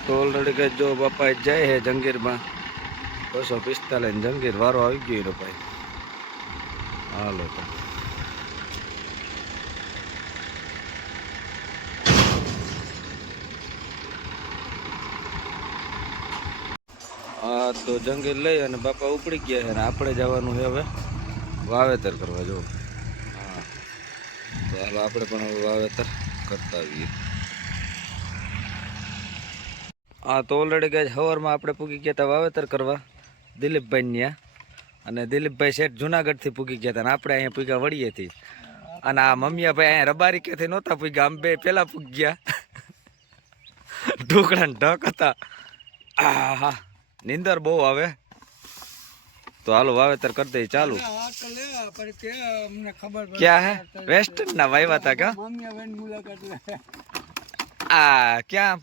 તો ઓલરેડી કે જો બાપા જાય હે જંગીરમાં. બસો પિસ્તાલીસ જંગીર વારો આવી ગયો એનો ભાઈ. હાલો તો. હા, તો જંગીર લઈ અને બાપા ઉપડી ગયા છે અને આપણે જવાનું છે હવે. વાવેતર કરવા, જો. હા. તો હાલો, આપણે પણ હવે વાવેતર કરતા આવીએ. હા તો ઓલરેડી કે હવારમાં આપણે પૂગી ગયા હતા વાવેતર કરવા. દિલીપભાઈ ત્યાં અને દિલીપભાઈ શેઠ જુનાગઢથી પૂગી ગયા હતા અને આપણે અહીંયા પૂગ્યા વળીએથી અને આ મમ્મીયાભાઈ અહીંયા રબારી ક્યાંથી નહોતા પૂગ્યા આમ બે પહેલાં પૂગ ગયા. ઢોકળા ઢક હતા. હા નીંદર બહુ આવે. તો હાલો વાવેતર કરી દઈએ ચાલુ. ક્યાં હે? વેસ્ટર્ન ના વાવ્યા હતા ક્યાં આ ક્યાં?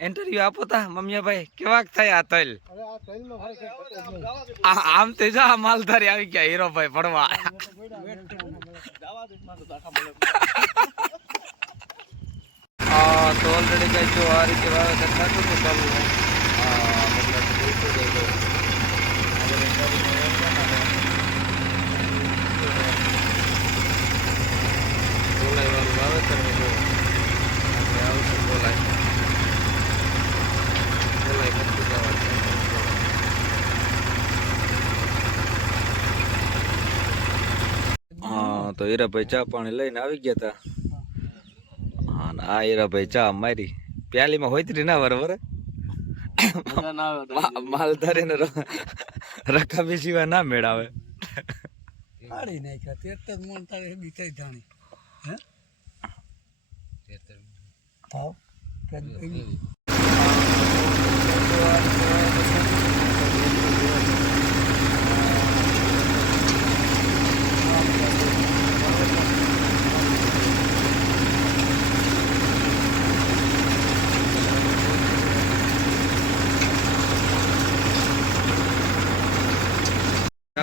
ઇન્ટરવ્યુ આપો તા મમ્મીભાઈ કેવાક થયા તલ? આ- આમ તે જા માલધારી આવી ગયા હીરોભાઈ પડવા તો ઓલરેડી કઈ જો આ રીતે વાવેતર થતું હતું ચાલુ આ મતલબ જોઈતું જ હતું. આ બધી શરીરને વેચવાના ને. ગોલાઈ વાળું વાવેતર ને જો આપણે આવશે ગોલાઈ ગોલાઈ મૂકી જવાનું છે. હા તો હીરાભાઈ ચા પાણી લઈને આવી ગયા હતા હા ને આ હીરાભાઈ ચા મારી. પ્યાલીમાં હોયતરી ના બરોબર માલધારી ને રકાબી સિવાય ના મેળાવે. કાઢી નાખ્યા. તેર જ મણ તારે બી થઈ જાણી હે? ભાવ?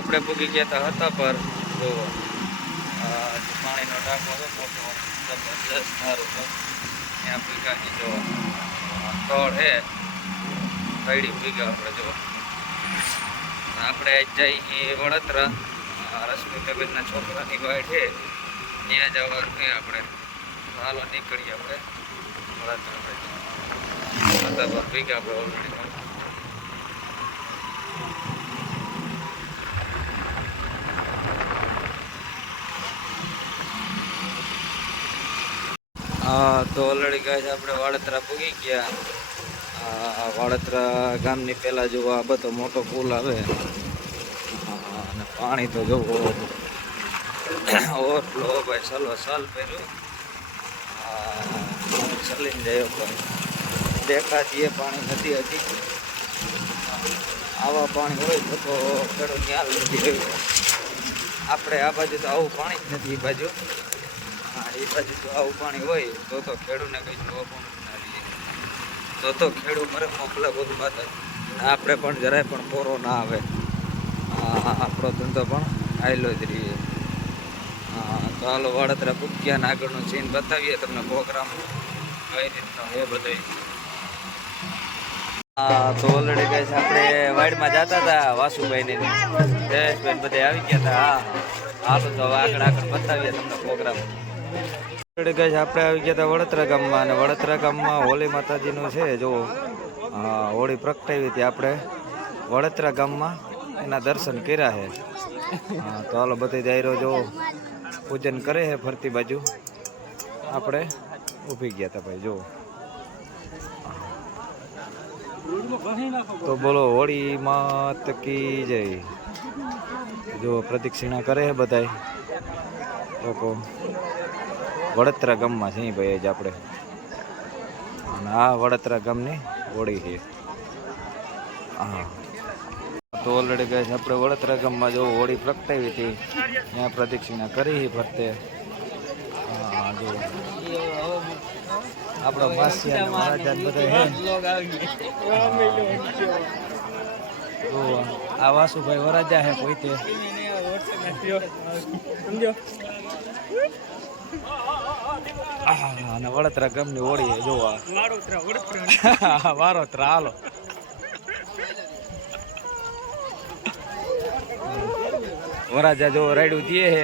આપણે ભૂગી ગયા હતા હતા પર જો પાણીનો ટાંકો હતો, મોટો, જબરજસ્ત સારું હતો. ત્યાં પૂગ્યા જો તળ હે કઈડી ભૂગ્યા આપણે જો આપણે જઈ વડોદરા. રશ્મિ તબેજના છોકરાની વાડ છે. ત્યાં જવાનું છે આપણે. હાલો, નીકળીએ આપણે. વડોદરા હતા પર ભેગા આપણે ઓલરેડી હા તો ઓલરેડી ગાય આપણે વાડતરા પૂગી ગયા. વાળતરા ગામની પહેલાં જો આ બધો મોટો પુલ આવે અને પાણી તો જોવો ઓવરફ્લો ભાઈ સલો સાલ પહેર્યું. ચલીને જાય ભાઈ દેખાતી એ પાણી નથી હતી આવા પાણી હોય તો તો ખેડૂત ત્યાં નથી. આપણે આ બાજુ તો આવું પાણી જ નથી, એ બાજુ. આવું પાણી હોય, તો તો ખેડૂતને કંઈ જોવા પણ ખેડૂત મરે મોકલે બધું માતા આપણે પણ જરાય પણ પોરો ના આવે. આપણો ધંધો પણ આવેલો જ રહીએ. હા, તો હાલો વડોદરા પૂગ્યા ને આગળનું સીન બતાવીએ તમને પ્રોગ્રામ કઈ રીતનો એ બધો હા, તો ઓલરેડી કઈ આપણે વાડમાં જતા હતા વાસુભાઈ ને જયેશભાઈ બધે આવી ગયા હતા. હા હાલો, તો આગળ આગળ બતાવીએ તમને પ્રોગ્રામ આપણે આવી ગયા હતા વડોદરા ગામમાં અને વડોદરા ગામમાં હોળી માતાજીનું છે, જો હોળી પ્રગટાવી હતી આપણે. વડોદરા ગામમાં એના દર્શન કર્યા છે. તો હાલો બધી જાહેરો જો, પૂજન કરે છે ફરતી બાજુ. આપણે ઊભી ગયા હતા ભાઈ, જો. તો બોલો, હોળી માત કી જય? જો, પ્રદક્ષિણા કરે છે બધાય લોકો. વડોદરા ગામમાં છે ભાઈ જ આપણે. અને આ વડોદરા ગામની હોળી છે. હા. તો ઓલરેડી ગઈ આપણે વડોદરા ગામમાં જો હોળી પ્રગટાવી હતી ત્યાં પ્રદક્ષિણા કરી ફરતે. હા જો. આપણા માસિયા મહારાજા બધા છે. તો આ વાસુભાઈ વરાજા હે પોતે. આહા, અને વડોદરા ગામની હોળી જોવા. વારોતરા હાલો. વરાજા જો રાયડું દીએ હે.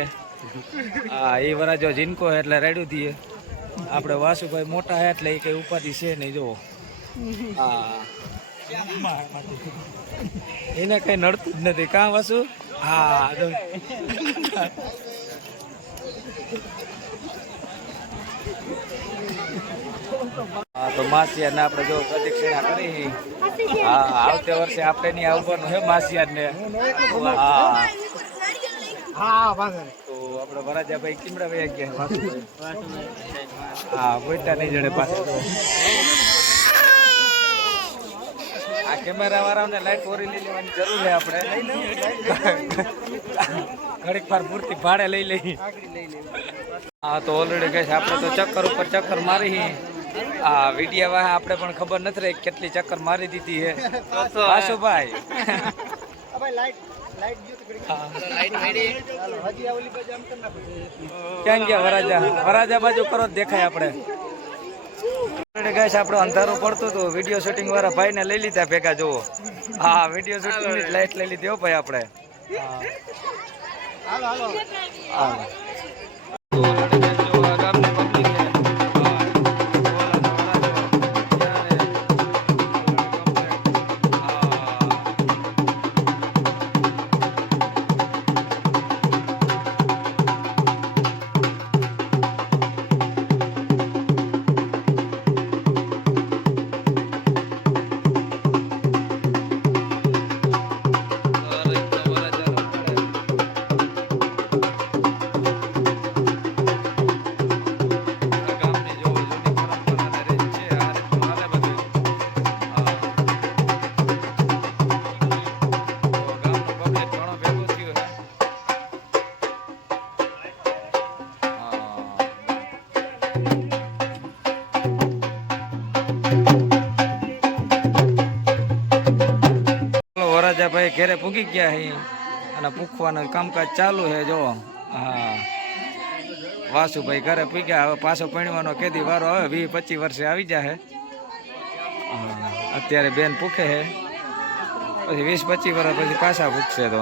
હા એ વરાજો જીનકો હે, એટલે રાયડું દીએ આપણે વાસુભાઈ મોટા હે, એટલે એ કઈ ઉપાધિ છે નહીં, જોવો. હા. એને કઈ નડતું જ નથી. કાં વાસુ? હા જો. હા તો માસિયાર ને આપણે જો પ્રદક્ષિણા કરી હા. આવતે વર્ષે આપણે નહીં આવવાનું હે માસિયાર ને હા વરાજાભાઈ કિમડા ગયા હા બોલતા નહીં જણે પાસે આ કેમેરા વાળાને લાઈટ ઓરી લઈ લેવાની જરૂર છે આપણે. ઘડીક ફાર પૂરતી ભાડે લઈ લઈ હા તો ઓલરેડી ગઈ આપણે તો ચક્કર ઉપર ચક્કર મારી આ વિડિયા વાહ આપણે પણ ખબર નથી રહી કેટલી ચક્કર મારી દીધી હે. વાસુભાઈ ક્યાં ગયા વરાજા? વરાજા બાજુ કરો જ દેખાય આપણે. ગાઈસ આપણે અંધારું પડતું હતું. વીડિયો શૂટિંગ વાળા ભાઈ ને લઈ લીધા ભેગા જુઓ. હા વીડિયો શૂટિંગની લાઈટ લઈ લીધી હો ભાઈ આપણે. વરાજાભાઈ ઘેરે પૂગી ગયા હી અને પૂખવાનું કામકાજ ચાલુ છે જો. હા. વાસુભાઈ ઘરે પૂગ્યા હવે પાછો પીણવાનો કેદી વારો આવે, વીસ પચીસ વર્ષે આવી જાય અત્યારે બેન પૂખે છે પછી વીસ પચીસ વર્ષ પછી પાછા પૂખશે તો.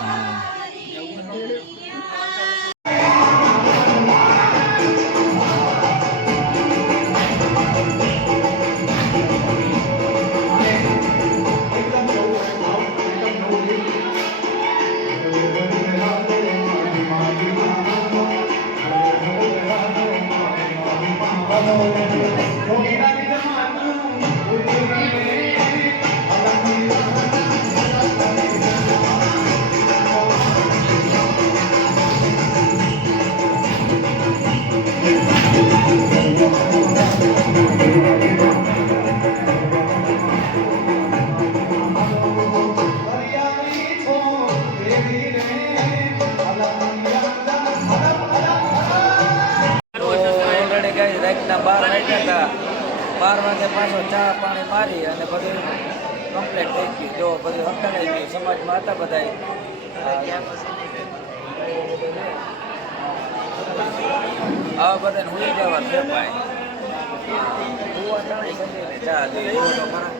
હા. બાર વાગે પાછો ચા પાણી મારી અને બધું કમ્પ્લીટ થઈ ગયું. જો બધું હકાઈ ગયું. સમાજમાં હતા બધા આવા બધાને હુઈ જવા છે ભાઈ. ચા દે એવો તો ખરા.